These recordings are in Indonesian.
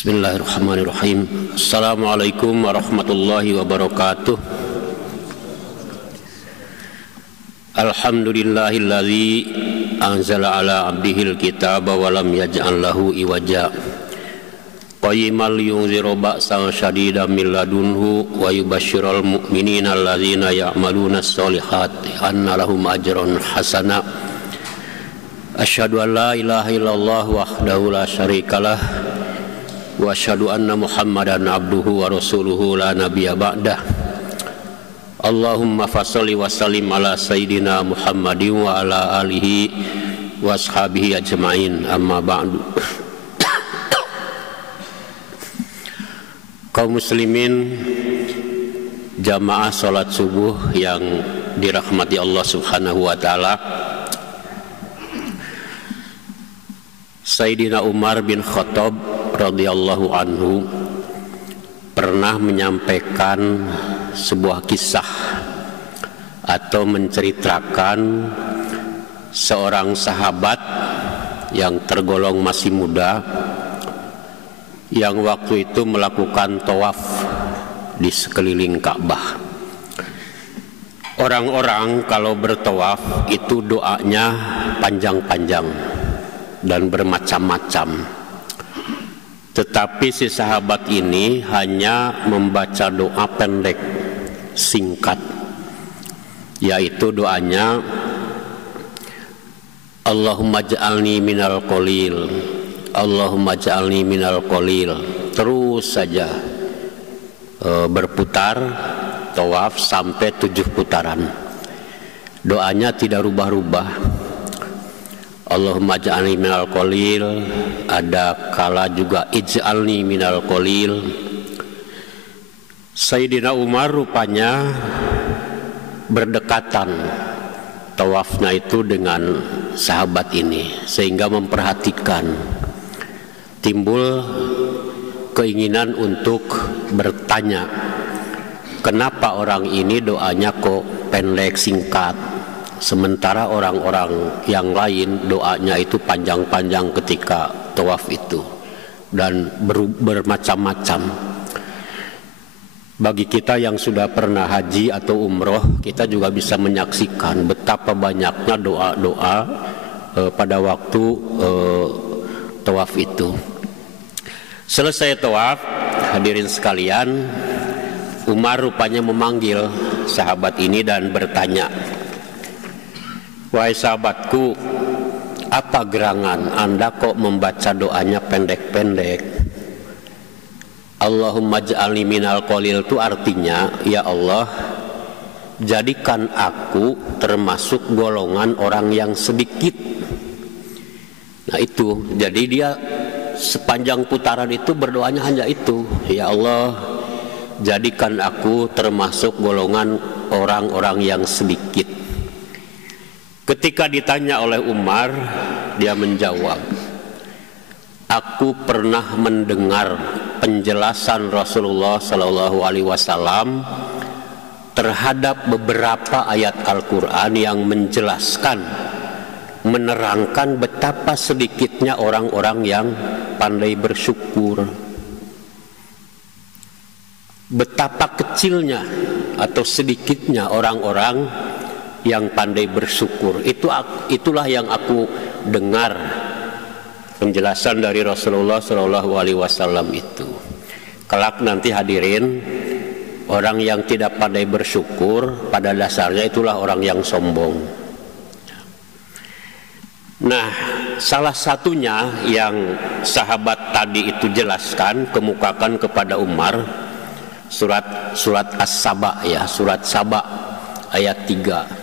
Bismillahirrahmanirrahim. Assalamualaikum warahmatullahi wabarakatuh. Alhamdulillahilladzi anzala ala abdihil kitaba wa lam yaj'al lahu iwaja qayyimal yunziru ba'san syadidan min ladunhu wa yubashshiral mu'minina alladzina ya'malunas solihati anna lahum ajran hasana. Asyhadu an la ilaha illallah wahdahu la syarikalah wa asyhadu anna Muhammadan abduhu wa rasuluhu la nabiyya ba'dah. Allahumma fasholli wa sallim ala sayyidina Muhammadin wa ala alihi wa ashabihi ajma'in, amma ba'du. Kaum muslimin jamaah salat subuh yang dirahmati Allah Subhanahu wa taala, Sayyidina Umar bin Khattab radhiyallahu anhu pernah menyampaikan sebuah kisah atau menceritakan seorang sahabat yang tergolong masih muda yang waktu itu melakukan tawaf di sekeliling Ka'bah. Orang-orang kalau bertawaf itu doanya panjang-panjang dan bermacam-macam. Tetapi si sahabat ini hanya membaca doa pendek, singkat, yaitu doanya Allahumma ja'alni minal qalil, Allahumma ja'alni minal qalil. Terus saja berputar tawaf sampai 7 putaran. Doanya tidak rubah-rubah. Allahumma ja'alni minal qalil, ada kala juga ij'alni minal qalil. Sayyidina Umar rupanya berdekatan tawafnya itu dengan sahabat ini, sehingga memperhatikan, timbul keinginan untuk bertanya, kenapa orang ini doanya kok pendek singkat, sementara orang-orang yang lain doanya itu panjang-panjang ketika tawaf itu dan bermacam-macam. Bagi kita yang sudah pernah haji atau umroh, kita juga bisa menyaksikan betapa banyaknya doa-doa pada waktu tawaf itu. Selesai tawaf, hadirin sekalian, Umar rupanya memanggil sahabat ini dan bertanya, wahai sahabatku, apa gerangan Anda kok membaca doanya pendek-pendek? Allahumma ja'alni minal qalil itu artinya, ya Allah, jadikan aku termasuk golongan orang yang sedikit. Nah itu, jadi dia sepanjang putaran itu berdoanya hanya itu, ya Allah, jadikan aku termasuk golongan orang-orang yang sedikit. Ketika ditanya oleh Umar, dia menjawab, aku pernah mendengar penjelasan Rasulullah Shallallahu Alaihi Wasallam terhadap beberapa ayat Al-Quran yang menjelaskan, menerangkan betapa sedikitnya orang-orang yang pandai bersyukur, betapa kecilnya atau sedikitnya orang-orang yang pandai bersyukur. Itulah yang aku dengar penjelasan dari Rasulullah Shallallahu Alaihi Wasallam itu. Kelak nanti hadirin, orang yang tidak pandai bersyukur pada dasarnya itulah orang yang sombong. Nah, salah satunya yang sahabat tadi itu jelaskan, kemukakan kepada Umar, surat As-Saba, ya, surat Saba ayat 3.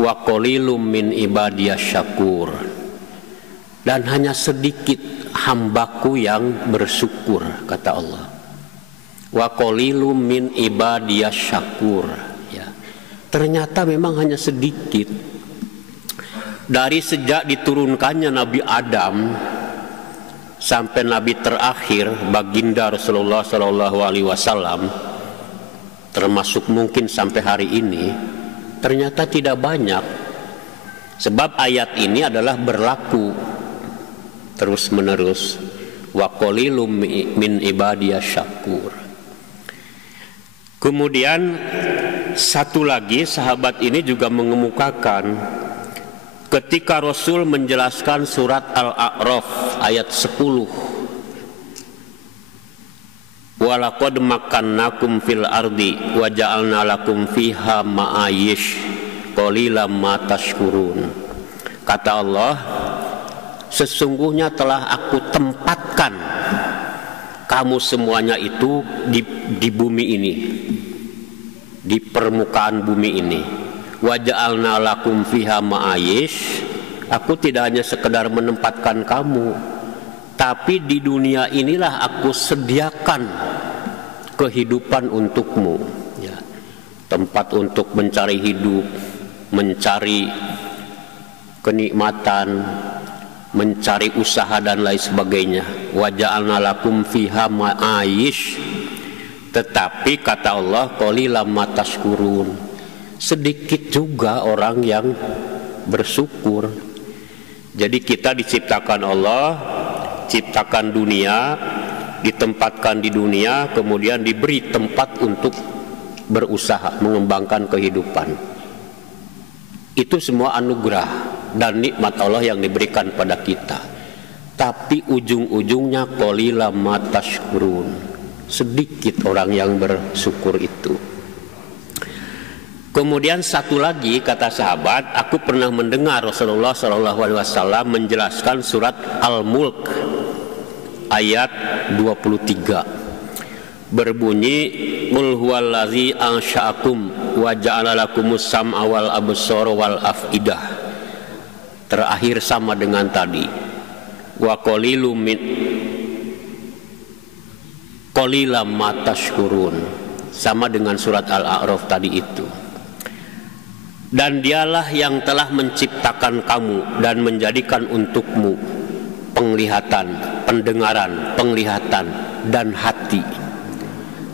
Wa qalilum min ibadiyas syakur, dan hanya sedikit hambaku yang bersyukur, kata Allah. Wa qalilum min ibadiyas syakur, ya. Ternyata memang hanya sedikit. Dari sejak diturunkannya Nabi Adam sampai Nabi terakhir baginda Rasulullah Shallallahu Alaihi Wasallam, termasuk mungkin sampai hari ini, ternyata tidak banyak. Sebab ayat ini adalah berlaku terus menerus. wa qalilum min ibadiyas syakur. Kemudian satu lagi sahabat ini juga mengemukakan ketika Rasul menjelaskan surat Al-A'raf ayat 10, walaqad makkannakum fil ardi wa ja'alna lakum fiha ma'ayish qalilan ma tashkurun. Kata Allah, sesungguhnya telah aku tempatkan kamu semuanya itu di bumi ini, di permukaan bumi ini. Wa ja'alna lakum fiha ma'ayish. Aku tidak hanya sekedar menempatkan kamu, tapi di dunia inilah aku sediakan kehidupan untukmu, ya. Tempat untuk mencari hidup, mencari kenikmatan, mencari usaha dan lain sebagainya. Wa ja'alna lakum fiha ma'ayish. Tetapi kata Allah, qalilan ma tashkurun. Sedikit juga orang yang bersyukur. Jadi kita diciptakan Allah, ciptakan dunia, ditempatkan di dunia, kemudian diberi tempat untuk berusaha mengembangkan kehidupan. Itu semua anugerah dan nikmat Allah yang diberikan pada kita. Tapi ujung-ujungnya qalilan ma tashkurun. Sedikit orang yang bersyukur itu. Kemudian satu lagi kata sahabat, aku pernah mendengar Rasulullah SAW menjelaskan surat Al-Mulk ayat 23 berbunyi, qul huwallazi ansha'akum wa ja'ala lakumus sam'a wal absara wal afidah. Terakhir sama dengan tadi, wa qalilum min qalilan ma tashkurun, sama dengan surat Al-A'raf tadi itu. Dan dialah yang telah menciptakan kamu dan menjadikan untukmu penglihatan, pendengaran, penglihatan dan hati.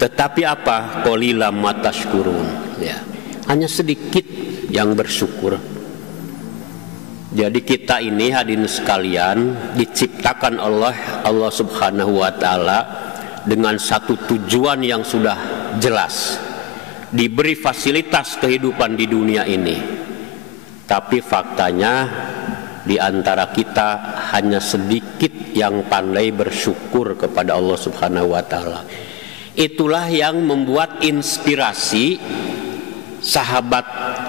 Tetapi apa? Qalilan ma tashkurun, ya. Hanya sedikit yang bersyukur. Jadi kita ini hadirin sekalian diciptakan Allah Subhanahu wa taala dengan satu tujuan yang sudah jelas. Diberi fasilitas kehidupan di dunia ini. Tapi faktanya di antara kita hanya sedikit yang pandai bersyukur kepada Allah Subhanahu wa taala. Itulah yang membuat inspirasi sahabat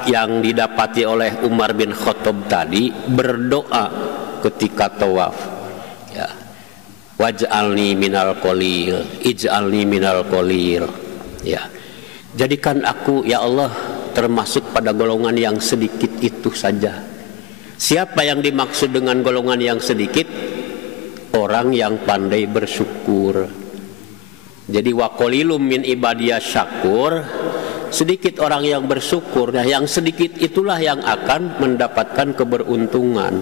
yang didapati oleh Umar bin Khattab tadi berdoa ketika tawaf, ya. Waj'alni minal qalil, ij'alni minal qalil, ya. Jadikan aku ya Allah termasuk pada golongan yang sedikit itu saja. Siapa yang dimaksud dengan golongan yang sedikit? Orang yang pandai bersyukur. Jadi wa qalilum min ibadiyas syakur, sedikit orang yang bersyukur. Nah, yang sedikit itulah yang akan mendapatkan keberuntungan.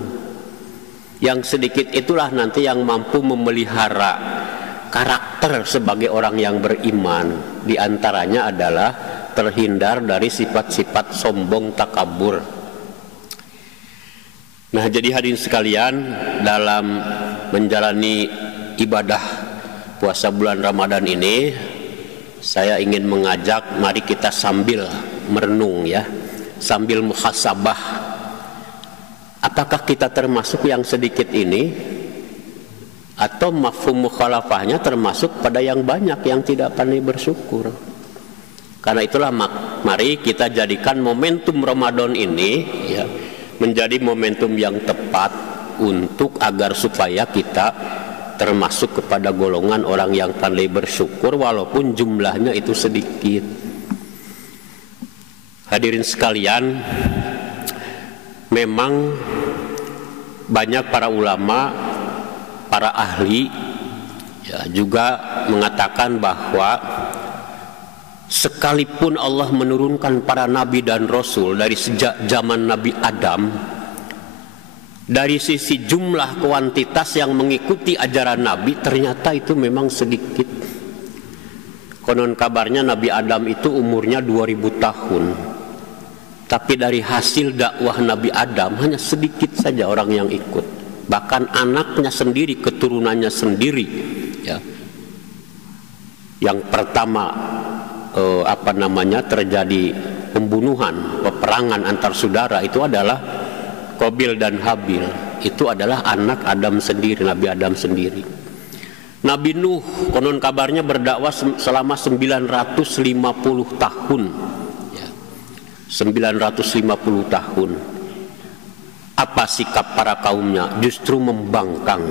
Yang sedikit itulah nanti yang mampu memelihara karakter sebagai orang yang beriman. Di antaranya adalah terhindar dari sifat-sifat sombong, takabur. Nah, jadi hadirin sekalian, dalam menjalani ibadah puasa bulan Ramadan ini, saya ingin mengajak mari kita sambil merenung, ya, sambil muhasabah. Apakah kita termasuk yang sedikit ini? Atau mafhum mukhalafahnya termasuk pada yang banyak yang tidak pandai bersyukur. Karena itulah mari kita jadikan momentum Ramadan ini, ya, menjadi momentum yang tepat untuk agar supaya kita termasuk kepada golongan orang yang pandai bersyukur walaupun jumlahnya itu sedikit. Hadirin sekalian, memang banyak para ulama, para ahli, ya, juga mengatakan bahwa sekalipun Allah menurunkan para nabi dan rasul dari sejak zaman Nabi Adam, dari sisi jumlah kuantitas yang mengikuti ajaran nabi ternyata itu memang sedikit. Konon kabarnya Nabi Adam itu umurnya 2000 tahun, tapi dari hasil dakwah Nabi Adam hanya sedikit saja orang yang ikut. bahkan anaknya sendiri, keturunannya sendiri, ya. Yang pertama terjadi pembunuhan, peperangan antar saudara itu adalah Qabil dan Habil. Itu adalah anak Adam sendiri, Nabi Adam sendiri. Nabi Nuh konon kabarnya berdakwah selama 950 tahun, ya. 950 tahun. Apa sikap para kaumnya? Justru membangkang,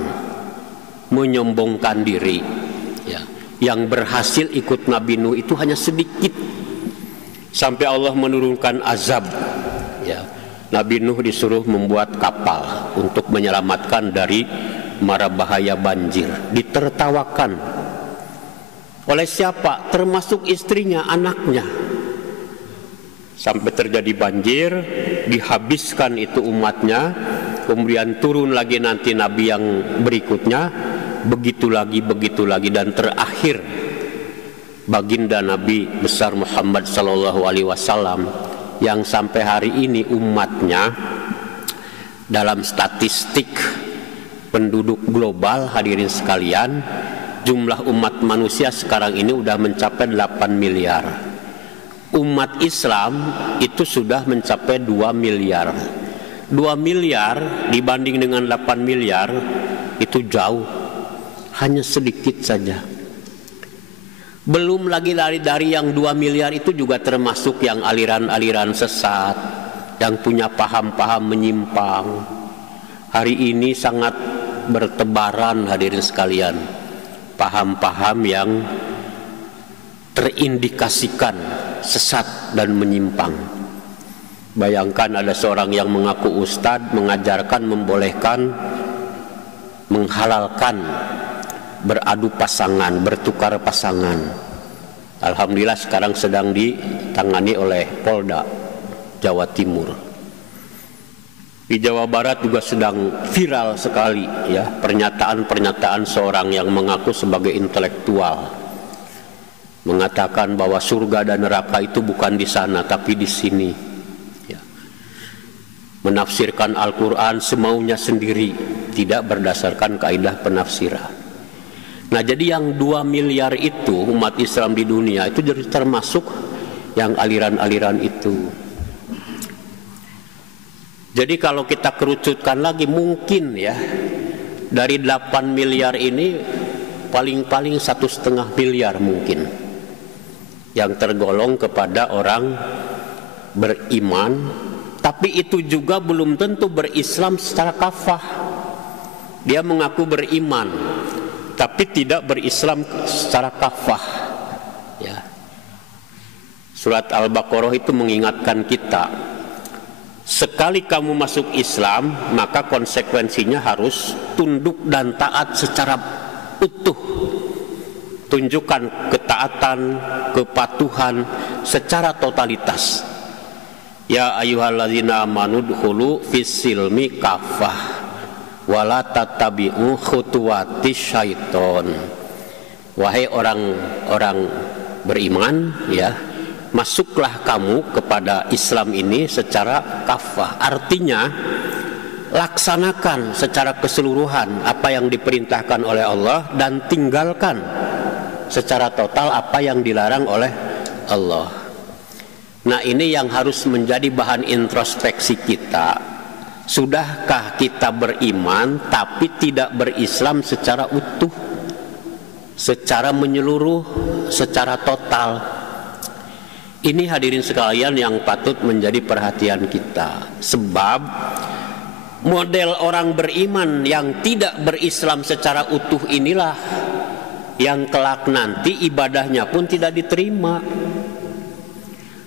menyombongkan diri, ya. Yang berhasil ikut Nabi Nuh itu hanya sedikit, sampai Allah menurunkan azab, ya. Nabi Nuh disuruh membuat kapal untuk menyelamatkan dari mara bahaya banjir. Ditertawakan oleh siapa? Termasuk istrinya, anaknya. Sampai terjadi banjir, dihabiskan itu umatnya. Kemudian turun lagi nanti Nabi yang berikutnya, begitu lagi, dan terakhir baginda Nabi besar Muhammad SAW, yang sampai hari ini umatnya dalam statistik penduduk global, hadirin sekalian, jumlah umat manusia sekarang ini sudah mencapai 8 miliar. Umat Islam itu sudah mencapai 2 miliar. 2 miliar dibanding dengan 8 miliar itu jauh, hanya sedikit saja. Belum lagi dari yang 2 miliar itu juga termasuk yang aliran-aliran sesat, yang punya paham-paham menyimpang. Hari ini sangat bertebaran, hadirin sekalian, paham-paham yang terindikasikan sesat dan menyimpang. Bayangkan ada seorang yang mengaku ustadz, mengajarkan, membolehkan, menghalalkan beradu pasangan, bertukar pasangan. Alhamdulillah sekarang sedang ditangani oleh Polda Jawa Timur. Di Jawa Barat juga sedang viral sekali, ya, pernyataan-pernyataan seorang yang mengaku sebagai intelektual, mengatakan bahwa surga dan neraka itu bukan di sana tapi di sini, ya. Menafsirkan Al-Quran semaunya sendiri, tidak berdasarkan kaidah penafsiran. Nah, jadi yang 2 miliar itu umat Islam di dunia itu termasuk yang aliran-aliran itu. Jadi kalau kita kerucutkan lagi, mungkin ya dari 8 miliar ini paling-paling 1,5 miliar mungkin yang tergolong kepada orang beriman, tapi itu juga belum tentu berislam secara kafah. Dia mengaku beriman tapi tidak berislam secara kafah, ya. Surat Al-Baqarah itu mengingatkan kita, sekali kamu masuk Islam maka konsekuensinya harus tunduk dan taat secara utuh. Tunjukkan ketaatan, kepatuhan secara totalitas. Ya ayyuhalladzina amanu dkhulu fis-silmi kafah wala tattabi'u khutuwatis syaiton. Wahai orang-orang beriman, ya, masuklah kamu kepada Islam ini secara kafah. Artinya laksanakan secara keseluruhan apa yang diperintahkan oleh Allah dan tinggalkan secara total apa yang dilarang oleh Allah. Nah, ini yang harus menjadi bahan introspeksi kita. Sudahkah kita beriman tapi tidak berislam secara utuh, secara menyeluruh, secara total? Ini hadirin sekalian yang patut menjadi perhatian kita. Sebab model orang beriman yang tidak berislam secara utuh inilah yang kelak nanti ibadahnya pun tidak diterima.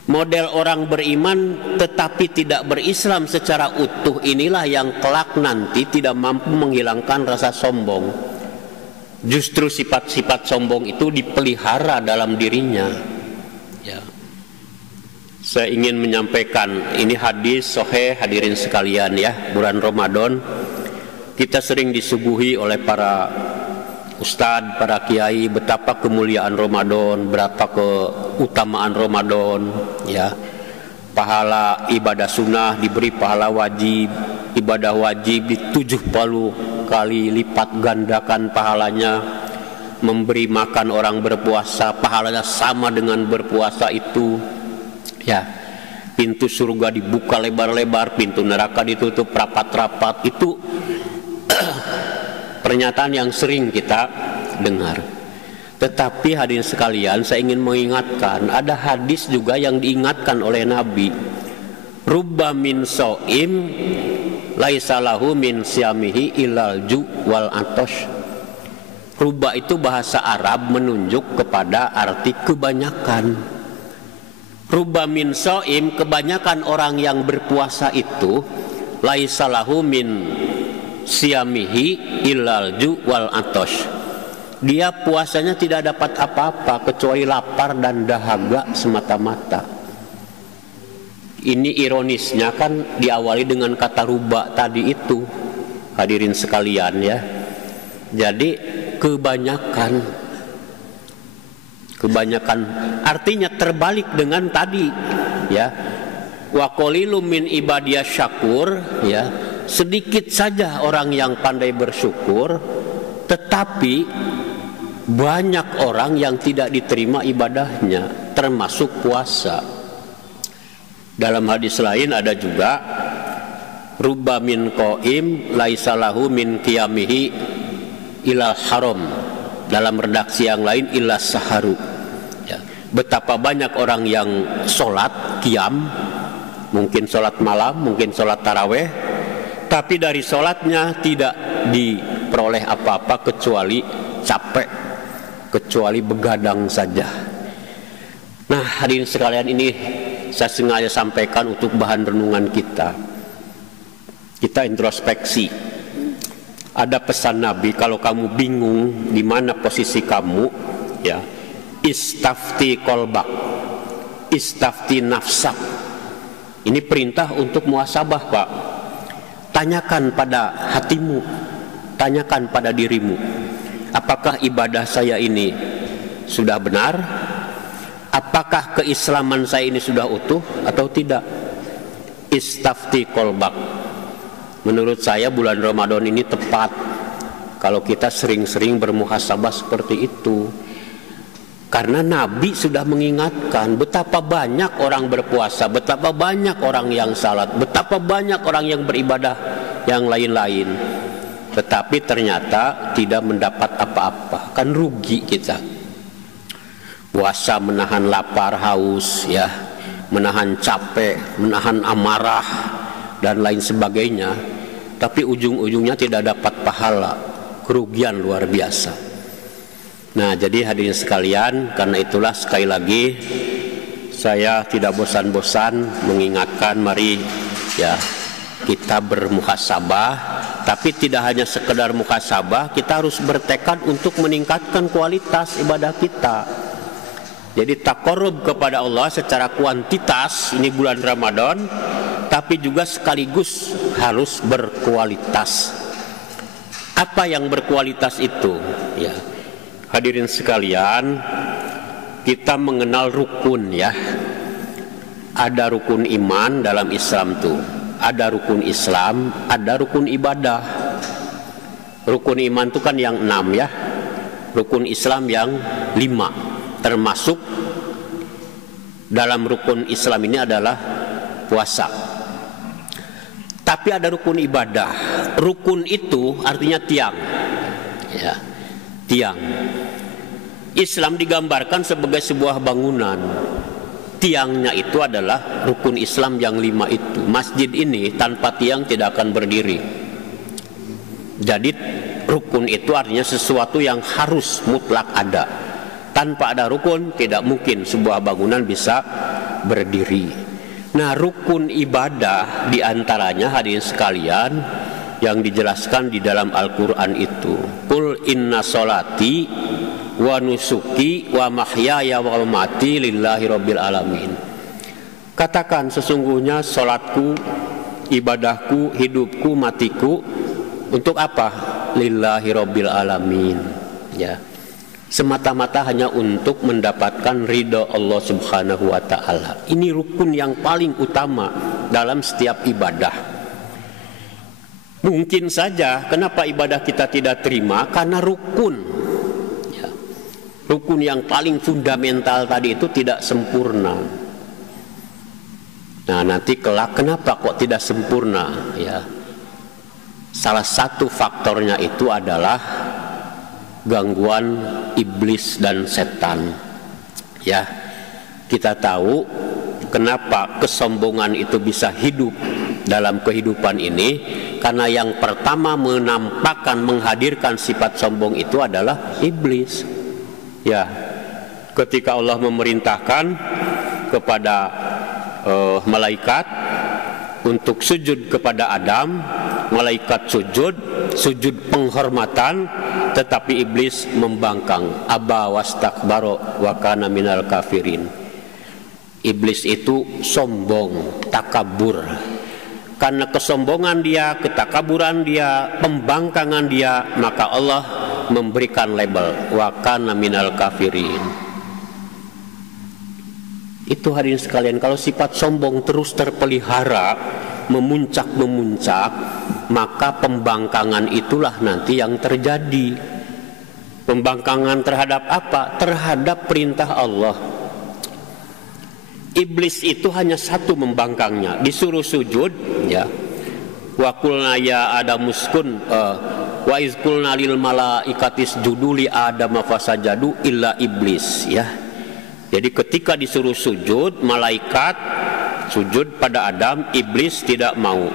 Model orang beriman tetapi tidak berislam secara utuh inilah yang kelak nanti tidak mampu menghilangkan rasa sombong. Justru sifat-sifat sombong itu dipelihara dalam dirinya, ya. Saya ingin menyampaikan, ini hadis sahih hadirin sekalian, ya. Bulan Ramadan kita sering disuguhi oleh para ustadz, para kiai, betapa kemuliaan Ramadan, berapa keutamaan Ramadan, ya. Pahala ibadah sunnah diberi pahala wajib, ibadah wajib 70 kali lipat gandakan pahalanya, memberi makan orang berpuasa pahalanya sama dengan berpuasa itu, ya. Pintu surga dibuka lebar-lebar, pintu neraka ditutup rapat-rapat. Itu pernyataan yang sering kita dengar. Tetapi hadirin sekalian, saya ingin mengingatkan, ada hadis juga yang diingatkan oleh Nabi. Rubba min so'im laisa lahu min siyamihi ilal ju wal atosh. Rubba itu bahasa Arab menunjuk kepada arti kebanyakan. Rubba min so'im, kebanyakan orang yang berpuasa itu laisa lahu min siyamihi ilal ju wal atosh. Dia puasanya tidak dapat apa-apa kecuali lapar dan dahaga semata-mata. Ini ironisnya kan diawali dengan kata ruba tadi itu, hadirin sekalian ya. Jadi kebanyakan artinya terbalik dengan tadi ya. Wa qalilum min ibadiyas syakur, ya. Sedikit saja orang yang pandai bersyukur, tetapi banyak orang yang tidak diterima ibadahnya, termasuk puasa. Dalam hadis lain ada juga rubba min qaim laisa lahu min qiyamihi ilal haram. Dalam redaksi yang lain illa saharu, ya. Betapa banyak orang yang sholat qiyam, mungkin sholat malam, mungkin sholat taraweh, tapi dari sholatnya tidak diperoleh apa-apa kecuali capek, kecuali begadang saja. Nah hadirin sekalian, ini saya sengaja sampaikan untuk bahan renungan kita. Kita introspeksi. Ada pesan Nabi, kalau kamu bingung di mana posisi kamu, ya, istafti kolbak, istafti nafsak. Ini perintah untuk muhasabah, Pak. Tanyakan pada hatimu, tanyakan pada dirimu, apakah ibadah saya ini sudah benar? Apakah keislaman saya ini sudah utuh atau tidak? Istafti kolbak. Menurut saya bulan Ramadan ini tepat kalau kita sering-sering bermuhasabah seperti itu. Karena Nabi sudah mengingatkan betapa banyak orang berpuasa, betapa banyak orang yang salat, betapa banyak orang yang beribadah yang lain-lain, tetapi ternyata tidak mendapat apa-apa. Kan rugi kita. Puasa menahan lapar, haus, ya, menahan capek, menahan amarah dan lain sebagainya, tapi ujung-ujungnya tidak dapat pahala, kerugian luar biasa. Nah jadi hadirin sekalian, karena itulah sekali lagi saya tidak bosan-bosan mengingatkan, mari ya kita bermuhasabah, tapi tidak hanya sekedar muhasabah, kita harus bertekad untuk meningkatkan kualitas ibadah kita. Jadi taqarrub kepada Allah secara kuantitas ini bulan Ramadan, tapi juga sekaligus harus berkualitas. Apa yang berkualitas itu? Ya, hadirin sekalian, kita mengenal rukun ya. Ada rukun iman dalam Islam tuh. Ada rukun Islam, ada rukun ibadah. Rukun iman itu kan yang 6 ya. Rukun Islam yang 5. Termasuk dalam rukun Islam ini adalah puasa. Tapi ada rukun ibadah. Rukun itu artinya tiang. Ya, tiang. Islam digambarkan sebagai sebuah bangunan. Tiangnya itu adalah rukun Islam yang 5 itu. Masjid ini tanpa tiang tidak akan berdiri. Jadi rukun itu artinya sesuatu yang harus mutlak ada. Tanpa ada rukun tidak mungkin sebuah bangunan bisa berdiri. Nah rukun ibadah diantaranya hadirin sekalian yang dijelaskan di dalam Al-Quran itu. Qul inna sholati wa nusuki wa mahyaya wa mamati lillahi rabbil alamin. Katakan sesungguhnya sholatku, ibadahku, hidupku, matiku untuk apa? Lillahi rabbil alamin. Ya, semata-mata hanya untuk mendapatkan ridho Allah subhanahu wa ta'ala. Ini rukun yang paling utama dalam setiap ibadah. Mungkin saja kenapa ibadah kita tidak terima, karena rukun ya, rukun yang paling fundamental tadi itu tidak sempurna. Nah, nanti kelak kenapa kok tidak sempurna ya? Salah satu faktornya itu adalah gangguan iblis dan setan. Ya, kita tahu kenapa kesombongan itu bisa hidup dalam kehidupan ini, karena yang pertama menampakkan, menghadirkan sifat sombong itu adalah iblis. Ya, ketika Allah memerintahkan kepada malaikat untuk sujud kepada Adam, malaikat sujud penghormatan, tetapi iblis membangkang, aba wastakbara wa kana minal kafirin. Iblis itu sombong, takabur. Karena kesombongan dia, ketakaburan dia, pembangkangan dia, maka Allah memberikan label wa kana minal kafirin. Itu hadirin sekalian, kalau sifat sombong terus terpelihara, memuncak, maka pembangkangan itulah nanti yang terjadi. Pembangkangan terhadap apa? Terhadap perintah Allah. Iblis itu hanya satu membangkangnya, disuruh sujud ya. Wa qulna ya adamuskun wa iz qulna lil malaikati isjudu li adama fasajadu illa iblis ya. Jadi ketika disuruh sujud, malaikat sujud pada Adam, iblis tidak mau.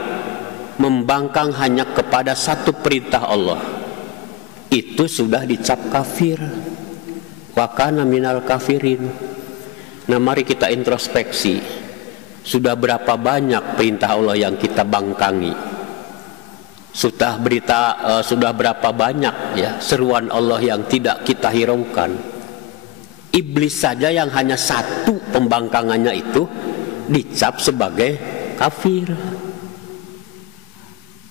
Membangkang hanya kepada satu perintah Allah. Itu sudah dicap kafir. Wa kana minal kafirin. Nah, mari kita introspeksi. Sudah berapa banyak perintah Allah yang kita bangkangi? Sudah berapa banyak ya seruan Allah yang tidak kita hiraukan? Iblis saja yang hanya satu pembangkangannya itu dicap sebagai kafir.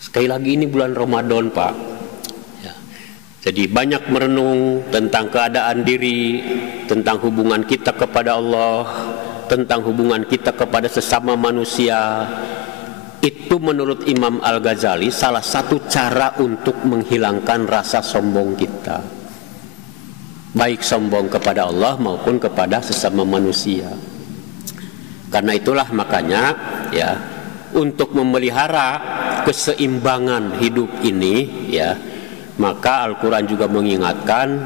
Sekali lagi ini bulan Ramadan, Pak. Ya. Jadi banyak merenung tentang keadaan diri, tentang hubungan kita kepada Allah, tentang hubungan kita kepada sesama manusia. Itu menurut Imam Al-Ghazali salah satu cara untuk menghilangkan rasa sombong kita, baik sombong kepada Allah maupun kepada sesama manusia. Karena itulah makanya ya, untuk memelihara keseimbangan hidup ini ya, maka Al-Quran juga mengingatkan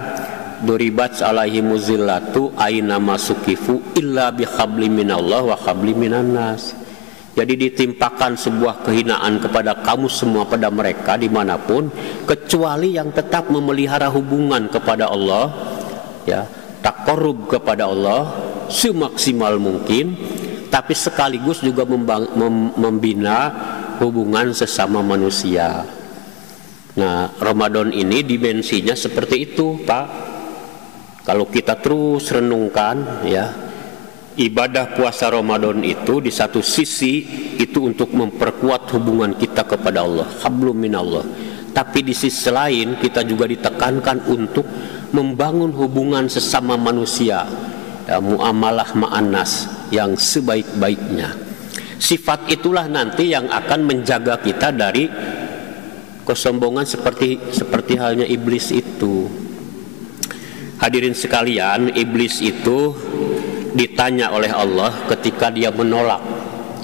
duribat alaihimuzillatu aina masukifu illa bihablim minallah wa hablim minan nas. Jadi ditimpakan sebuah kehinaan kepada kamu semua, pada mereka dimanapun, kecuali yang tetap memelihara hubungan kepada Allah ya, taqarrub kepada Allah semaksimal mungkin, tapi sekaligus juga membina hubungan sesama manusia. Nah, Ramadan ini dimensinya seperti itu, Pak. Kalau kita terus renungkan ya, ibadah puasa Ramadan itu di satu sisi itu untuk memperkuat hubungan kita kepada Allah, hablum minallah. Tapi di sisi lain kita juga ditekankan untuk membangun hubungan sesama manusia ya, muamalah ma'anas yang sebaik-baiknya. Sifat itulah nanti yang akan menjaga kita dari kesombongan seperti halnya iblis itu. Hadirin sekalian, iblis itu ditanya oleh Allah ketika dia menolak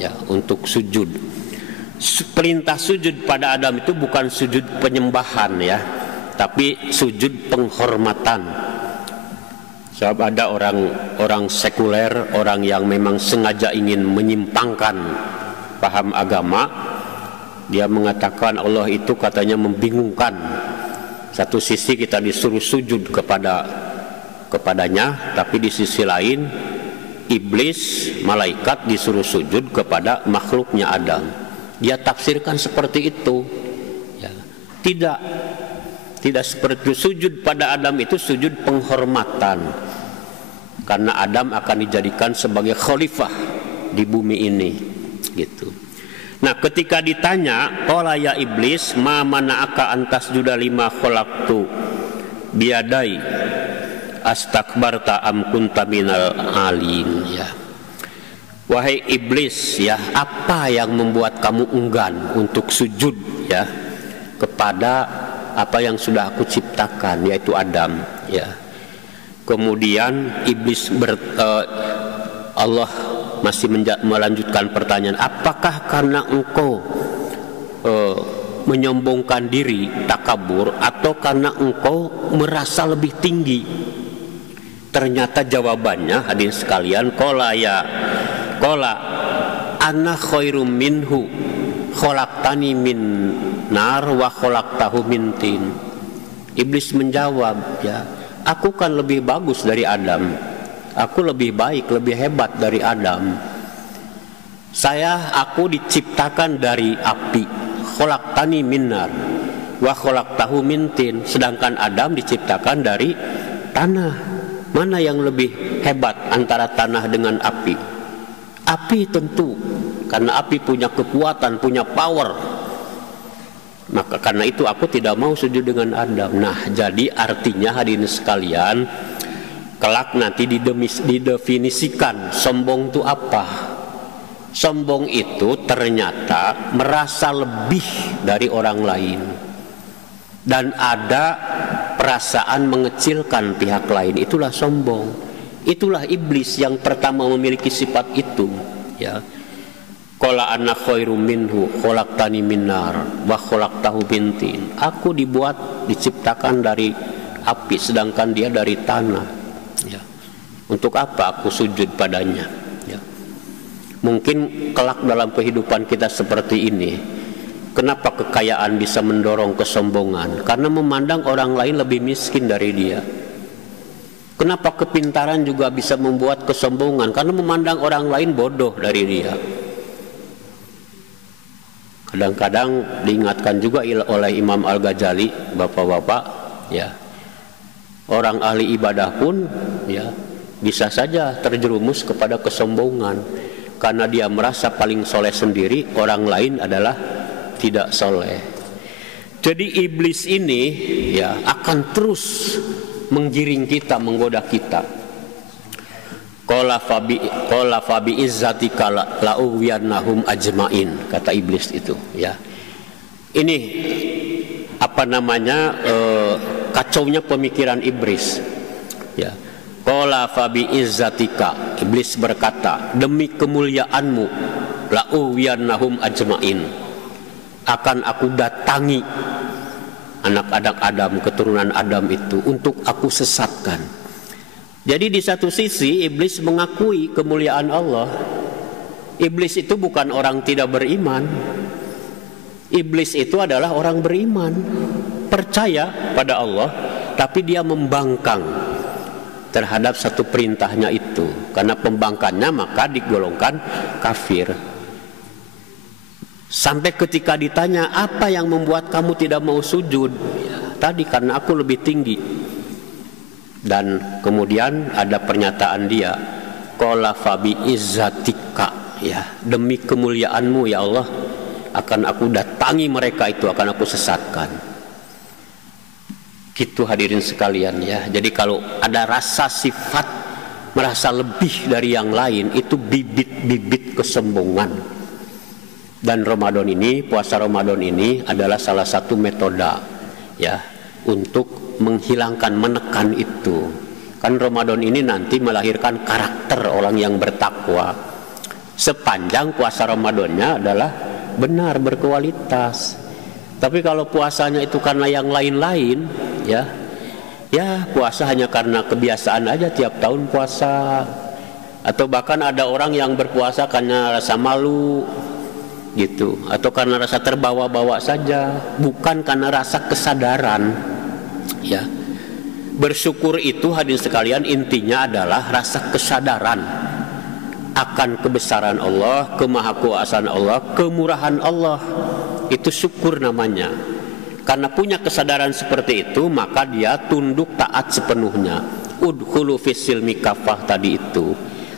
ya untuk sujud. Perintah sujud pada Adam itu bukan sujud penyembahan ya, tapi sujud penghormatan. Sebab ada orang sekuler, orang yang memang sengaja ingin menyimpangkan paham agama, dia mengatakan Allah itu katanya membingungkan. Satu sisi kita disuruh sujud kepadanya, tapi di sisi lain iblis, malaikat disuruh sujud kepada makhluknya Adam. Dia tafsirkan seperti itu ya. Tidak seperti itu. Sujud pada Adam itu sujud penghormatan, karena Adam akan dijadikan sebagai khalifah di bumi ini gitu. Nah, ketika ditanya, qala ya iblis ma mana'aka antas juda lima khalaqtu biadai astakbarta am kunta minal alin ya. Wahai iblis ya, apa yang membuat kamu enggan untuk sujud ya kepada apa yang sudah aku ciptakan, yaitu Adam, ya. Kemudian iblis Allah masih melanjutkan pertanyaan, apakah karena engkau menyombongkan diri, takabur, atau karena engkau merasa lebih tinggi? Ternyata jawabannya, hadirin sekalian, qala ana khairum minhu khalaqtani min nar wa khalaqtahu min tin. Iblis menjawab, ya, aku kan lebih bagus dari Adam, aku lebih baik, lebih hebat dari Adam. Aku diciptakan dari api, khalaqtani min nar wa khalaqtahu min tin, sedangkan Adam diciptakan dari tanah. Mana yang lebih hebat antara tanah dengan api? Api tentu, karena api punya kekuatan, punya power. Maka karena itu aku tidak mau sujud dengan Adam. Nah, jadi artinya hadirin sekalian, kelak nanti didefinisikan sombong itu apa. Sombong itu ternyata merasa lebih dari orang lain, dan ada perasaan mengecilkan pihak lain. Itulah sombong. Itulah iblis yang pertama memiliki sifat itu, ya. Qala ana khairum minhu khalaqtani min nar wa khalaqtahu min tin. Aku diciptakan dari api, sedangkan dia dari tanah, ya. Untuk apa aku sujud padanya, ya. Mungkin kelak dalam kehidupan kita seperti ini. Kenapa kekayaan bisa mendorong kesombongan? Karena memandang orang lain lebih miskin dari dia. Kenapa kepintaran juga bisa membuat kesombongan? Karena memandang orang lain bodoh dari dia. Kadang-kadang diingatkan juga oleh Imam Al-Ghazali, bapak-bapak, ya, orang ahli ibadah pun, ya, bisa saja terjerumus kepada kesombongan karena dia merasa paling soleh sendiri, orang lain adalah tidak soleh. Jadi iblis ini, ya, akan terus menggiring kita, menggoda kita. Qala fabi izzatika la'uwiyannahum ajmain, kata iblis itu, ya. Ini apa namanya, kacaunya pemikiran iblis, ya. Qala fabi izzatika, iblis berkata, demi kemuliaanmu, la'uwiyannahum ajmain, akan aku datangi anak-anak Adam, keturunan Adam itu untuk aku sesatkan. Jadi di satu sisi iblis mengakui kemuliaan Allah. Iblis itu bukan orang tidak beriman. Iblis itu adalah orang beriman, percaya pada Allah, tapi dia membangkang terhadap satu perintahnya itu. Karena pembangkannya maka digolongkan kafir. Sampai ketika ditanya, apa yang membuat kamu tidak mau sujud? Ya, tadi karena aku lebih tinggi. Dan kemudian ada pernyataan dia, qala fabi izzatika, ya, demi kemuliaanmu ya Allah, akan aku datangi mereka itu, akan aku sesatkan. Gitu hadirin sekalian, ya. Jadi kalau ada rasa sifat merasa lebih dari yang lain, itu bibit-bibit kesombongan. Dan Ramadan ini, puasa Ramadan ini adalah salah satu metode, ya, untuk menghilangkan, menekan itu. Kan Ramadan ini nanti melahirkan karakter orang yang bertakwa. Sepanjang puasa Ramadannya adalah benar, berkualitas. Tapi kalau puasanya itu karena yang lain-lain, ya puasa hanya karena kebiasaan aja, tiap tahun puasa. Atau bahkan ada orang yang berpuasa karena rasa malu, gitu, atau karena rasa terbawa-bawa saja, bukan karena rasa kesadaran. Ya, bersyukur itu hadirin sekalian intinya adalah rasa kesadaran akan kebesaran Allah, kemahakuasaan Allah, kemurahan Allah. Itu syukur namanya. Karena punya kesadaran seperti itu, maka dia tunduk taat sepenuhnya. Udkhulu fis silmi kafah tadi itu.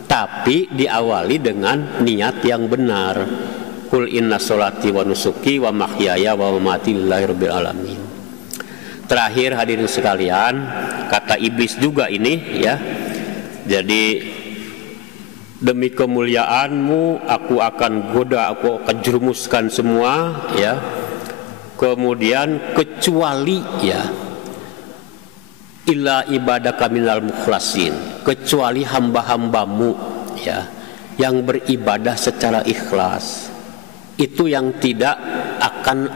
Tapi diawali dengan niat yang benar. Qul inna sholati wa nusuki wa mahyaya wa mamati lillahi rabbil alamin. Terakhir hadirin sekalian, kata iblis juga ini, ya. Jadi demi kemuliaanmu aku akan goda, aku akan jerumuskan semua, ya. Kemudian kecuali ya illa ibadaka minal mukhlasin, kecuali hamba-hambamu ya yang beribadah secara ikhlas. Itu yang tidak akan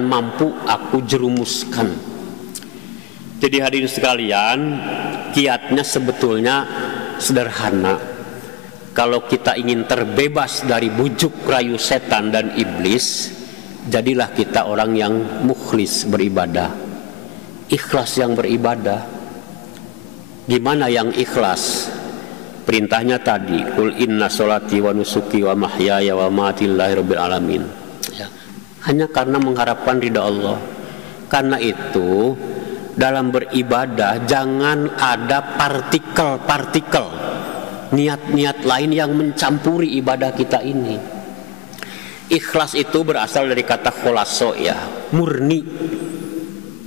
mampu aku jerumuskan. Jadi hadirin sekalian, kiatnya sebetulnya sederhana. Kalau kita ingin terbebas dari bujuk rayu setan dan iblis, jadilah kita orang yang mukhlis beribadah, ikhlas yang beribadah. Gimana yang ikhlas? Perintahnya tadi, kul inna sholati wa nusuki wa mahyaya wa mamati lillahi rabbil alamin ya. Hanya karena mengharapkan ridha Allah. Karena itu dalam beribadah jangan ada partikel-partikel niat-niat lain yang mencampuri ibadah kita ini. Ikhlas itu berasal dari kata kholaso ya, murni.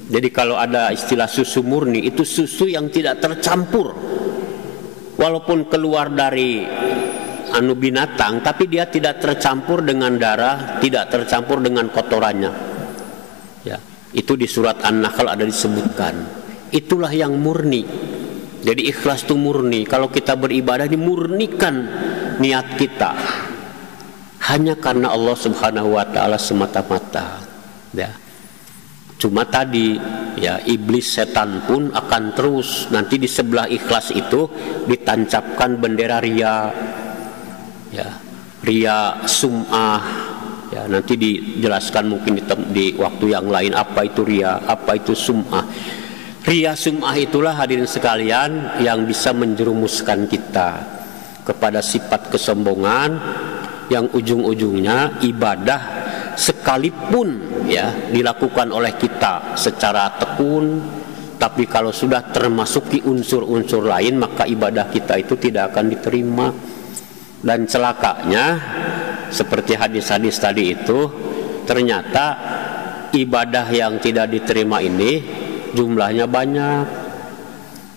Jadi kalau ada istilah susu murni, itu susu yang tidak tercampur. Walaupun keluar dari binatang, tapi dia tidak tercampur dengan darah, tidak tercampur dengan kotorannya. Ya, itu di surat An-Nahl ada disebutkan. Itulah yang murni. Jadi ikhlas itu murni. Kalau kita beribadah dimurnikan niat kita hanya karena Allah Subhanahu wa taala semata-mata. Ya. Cuma tadi ya, iblis setan pun akan terus nanti di sebelah ikhlas itu ditancapkan bendera ria ya, ria sum'ah ya, nanti dijelaskan mungkin di waktu yang lain apa itu ria, apa itu sum'ah. Ria sum'ah itulah hadirin sekalian yang bisa menjerumuskan kita kepada sifat kesombongan yang ujung-ujungnya ibadah sekalipun ya dilakukan oleh kita secara tekun, tapi kalau sudah termasuki unsur-unsur lain maka ibadah kita itu tidak akan diterima. Dan celakanya seperti hadis-hadis tadi itu, ternyata ibadah yang tidak diterima ini jumlahnya banyak.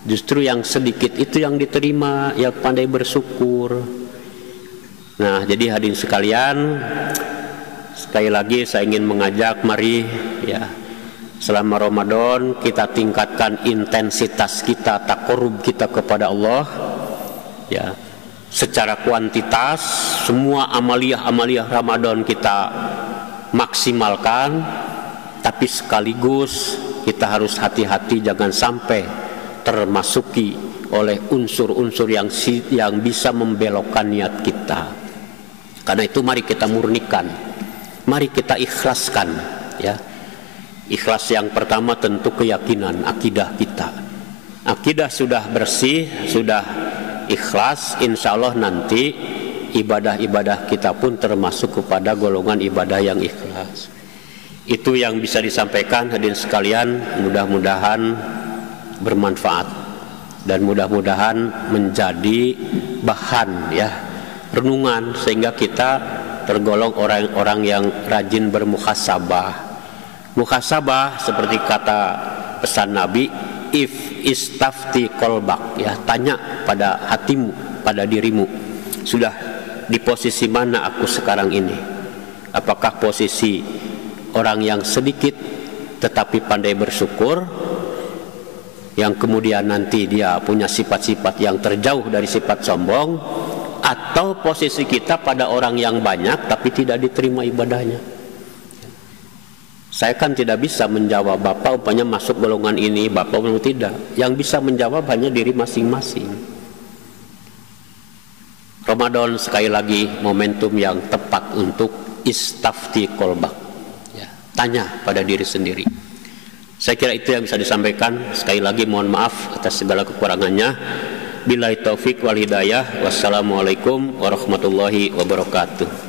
Justru yang sedikit itu yang diterima, yang pandai bersyukur. Nah, jadi hadirin sekalian, sekali lagi saya ingin mengajak, mari ya selama Ramadan kita tingkatkan intensitas kita, taqarrub kita kepada Allah ya. Secara kuantitas semua amaliyah Ramadan kita maksimalkan, tapi sekaligus kita harus hati-hati jangan sampai termasuki oleh unsur-unsur yang bisa membelokkan niat kita. Karena itu mari kita murnikan, mari kita ikhlaskan ya. Ikhlas yang pertama tentu keyakinan, akidah kita. Akidah sudah bersih, sudah ikhlas, insya Allah nanti ibadah-ibadah kita pun termasuk kepada golongan ibadah yang ikhlas. Itu yang bisa disampaikan hadirin sekalian, mudah-mudahan bermanfaat dan mudah-mudahan menjadi bahan ya renungan sehingga kita tergolong orang-orang yang rajin bermuhasabah. Muhasabah seperti kata pesan Nabi, if istafti kolbak ya, tanya pada hatimu, pada dirimu, sudah di posisi mana aku sekarang ini? Apakah posisi orang yang sedikit tetapi pandai bersyukur, yang kemudian nanti dia punya sifat-sifat yang terjauh dari sifat sombong, atau posisi kita pada orang yang banyak tapi tidak diterima ibadahnya? Saya kan tidak bisa menjawab Bapak umpamanya masuk golongan ini, Bapak tidak. Yang bisa menjawab hanya diri masing-masing. Ramadan sekali lagi momentum yang tepat untuk istafti kolbak ya, tanya pada diri sendiri. Saya kira itu yang bisa disampaikan. Sekali lagi mohon maaf atas segala kekurangannya. Billahi taufik wal hidayah. Wassalamualaikum warahmatullahi wabarakatuh.